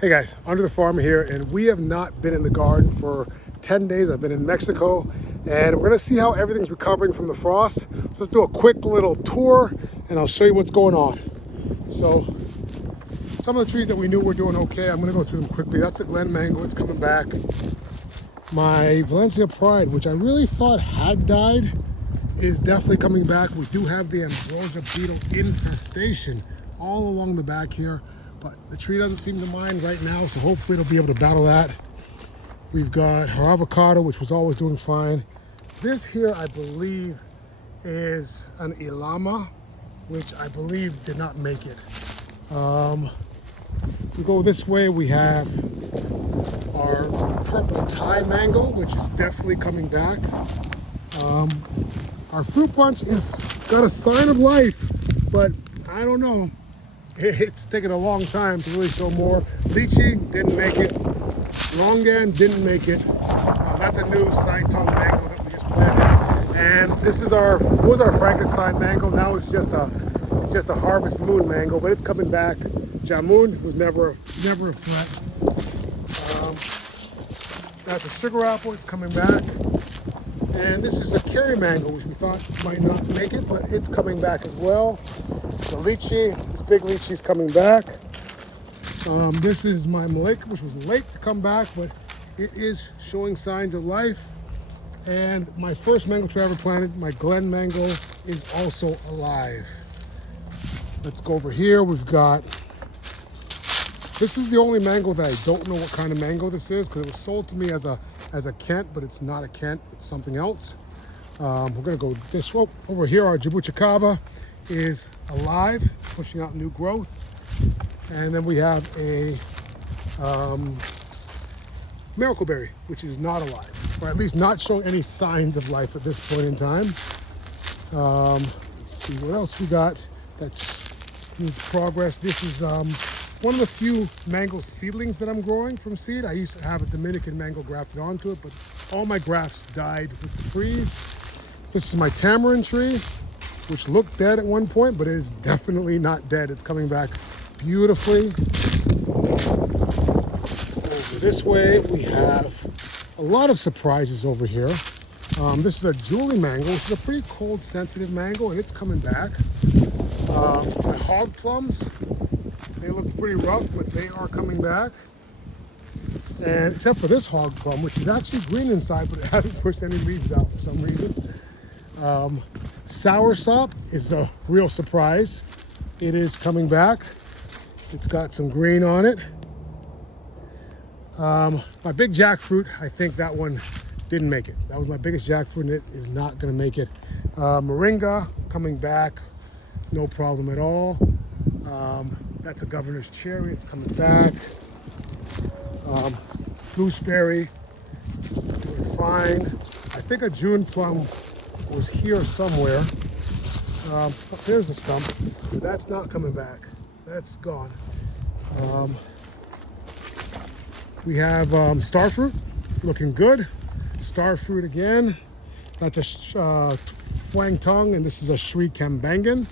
Hey guys, Andrethefarmer here, and we have not been in the garden for 10 days. I've been in Mexico, and we're gonna see how everything's recovering from the frost. So let's do a quick little tour, and I'll show you what's going on. So, some of the trees that we knew were doing okay, I'm gonna go through them quickly. That's the Glen Mango, it's coming back. My Valencia Pride, which I really thought had died, is definitely coming back. We do have the ambrosia beetle infestation all along the back here, but the tree doesn't seem to mind right now, so hopefully it'll be able to battle that. We've got our avocado, which was always doing fine. This here, I believe, is an Ilama, which I believe did not make it. We go this way, we have our purple Thai mango, which is definitely coming back. Our fruit punch is got a sign of life, but I don't know. It's taken a long time to really show more. Lychee didn't make it. Longan didn't make it. That's a new Saitong mango that we just planted. And this is was our Frankenstein mango. Now it's just a Harvest Moon mango, but it's coming back. Jamun was never a threat. That's a sugar apple. It's coming back. And this is a cherry mango, which we thought might not make it, but it's coming back as well. The lychee, this big lychee is coming back. This is my Malika, which was late to come back, but it is showing signs of life. And my first mango tree I ever planted, my Glen mango, is also alive. Let's go over here. We've got, this is the only mango that I don't know what kind of mango this is, because it was sold to me as a Kent, but it's not a Kent, it's something else. We're gonna go this way. Over here, our Jabuticaba is alive, pushing out new growth. And then we have a Miracle Berry, which is not alive, or at least not showing any signs of life at this point in time. Let's see what else we got that's in progress. This is one of the few mango seedlings that I'm growing from seed. I used to have a Dominican mango grafted onto it, but all my grafts died with the freeze. This is my tamarind tree, which looked dead at one point, but it is definitely not dead. It's coming back beautifully. Over this way, we have a lot of surprises over here. This is a Julie mango, which is a pretty cold sensitive mango, and it's coming back. My hog plums, they look pretty rough, but they are coming back. And except for this hog plum, which is actually green inside, but it hasn't pushed any leaves out for some reason. Soursop is a real surprise. It is coming back. It's got some green on it. My big jackfruit, I think that one didn't make it. That was my biggest jackfruit, and it is not gonna make it. Moringa coming back, no problem at all. That's a governor's cherry, it's coming back. Gooseberry, doing fine. I think a June plum was here somewhere. There's a stump, but that's not coming back. That's gone. We have starfruit, looking good. Starfruit again. That's a Huang Tong, and this is a Sri Kambangan.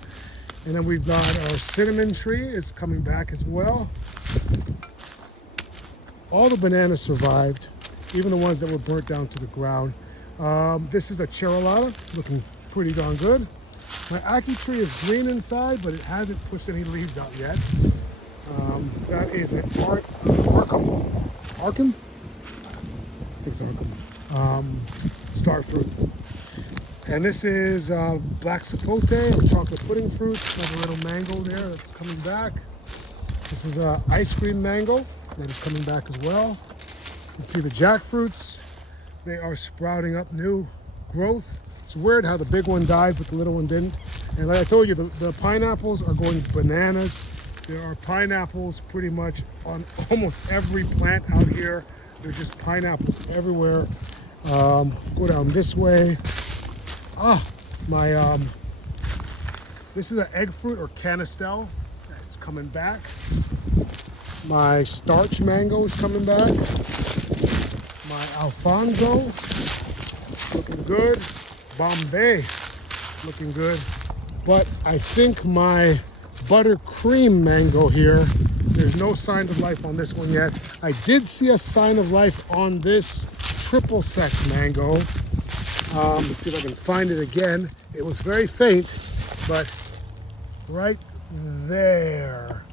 And then we've got our cinnamon tree is coming back as well. All the bananas survived, even the ones that were burnt down to the ground. This is a Cherolata, looking pretty darn good. My Aki tree is green inside, but it hasn't pushed any leaves out yet. That is an Arkham? I think it's Arkham. Starfruit. And this is black sapote, or chocolate pudding fruit. There's a little mango there that's coming back. This is ice cream mango that is coming back as well. You can see the jackfruits. They are sprouting up new growth. It's weird how the big one died, but the little one didn't. And like I told you, the pineapples are going bananas. There are pineapples pretty much on almost every plant out here. There's just pineapples everywhere. Go down this way. This is an egg fruit or canistel. It's coming back. My starch mango is coming back. My Alfonso, looking good. Bombay, looking good. But I think my buttercream mango here There's no signs of life on this one yet. I did see a sign of life on this triple sex mango. Let's see if I can find it again. It was very faint, but right there,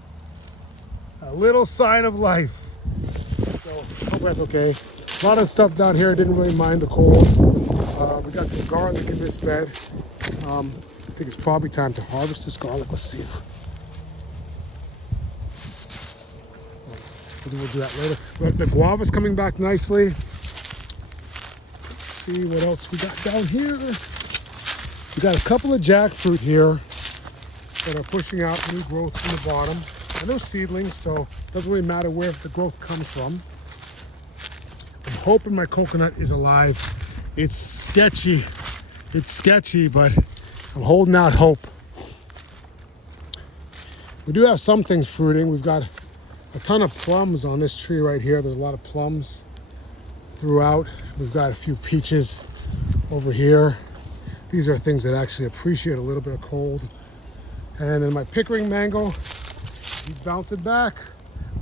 a little sign of life. So hope that's okay. A lot of stuff down here. I didn't really mind the cold. We got some garlic in this bed. I think it's probably time to harvest this garlic. Let's see. We'll do that later. But the guava's coming back nicely. Let's see what else we got down here. We got a couple of jackfruit here that are pushing out new growth from the bottom. And they're seedlings, so it doesn't really matter where the growth comes from. I'm hoping my coconut is alive. It's sketchy. It's sketchy, but I'm holding out hope. We do have some things fruiting. We've got a ton of plums on this tree right here. There's a lot of plums throughout. We've got a few peaches over here. These are things that actually appreciate a little bit of cold. And then my Pickering mango, he's bouncing back.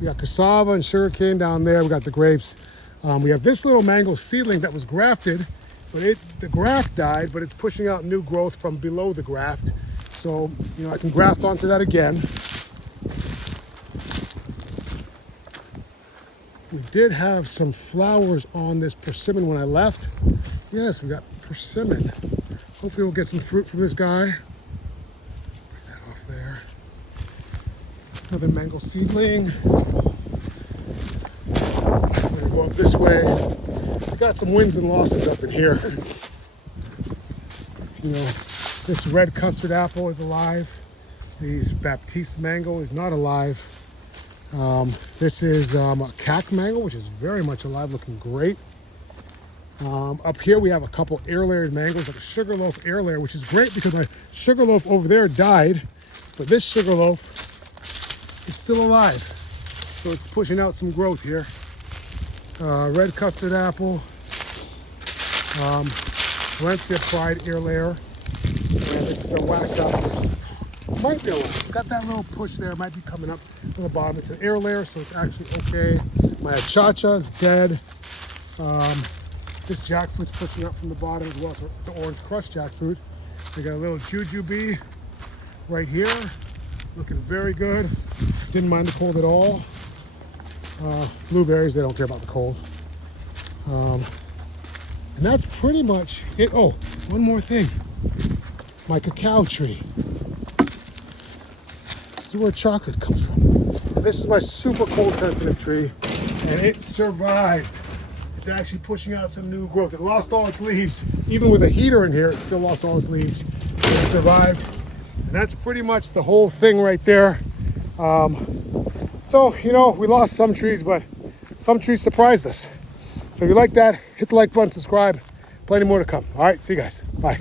We got cassava and sugarcane down there. We got the grapes. We have this little mango seedling that was grafted, but the graft died, but it's pushing out new growth from below the graft. So, I can graft onto that again. We did have some flowers on this persimmon when I left. Yes, we got persimmon. Hopefully we'll get some fruit from this guy. Put that off there. Another mango seedling. We're gonna go up this way. We got some wins and losses up in here. This red custard apple is alive. This Baptiste mango is not alive. This is a cac mango, which is very much alive, looking great. Up here we have a couple air-layered mangoes, like a sugarloaf air layer, which is great because my sugarloaf over there died, but this sugarloaf is still alive. So it's pushing out some growth here. Red custard apple, Valencia Pride air layer, and this is a wax apple. Might be alive. Got that little push there, might be coming up to the bottom. It's an air layer, so it's actually okay. My achacha is dead. This jackfruit's pushing up from the bottom as well. So it's an orange crushed jackfruit. We got a little jujube right here, looking very good. Didn't mind the cold at all. Blueberries, they don't care about the cold. And that's pretty much it. Oh, one more thing. My cacao tree. This is where chocolate comes from. And this is my super cold sensitive tree, and it survived. It's actually pushing out some new growth. It lost all its leaves. Even with a heater in here, it still lost all its leaves. But it survived. And that's pretty much the whole thing right there. So, we lost some trees, but some trees surprised us. So if you like that, hit the like button, subscribe. Plenty more to come. All right, see you guys. Bye.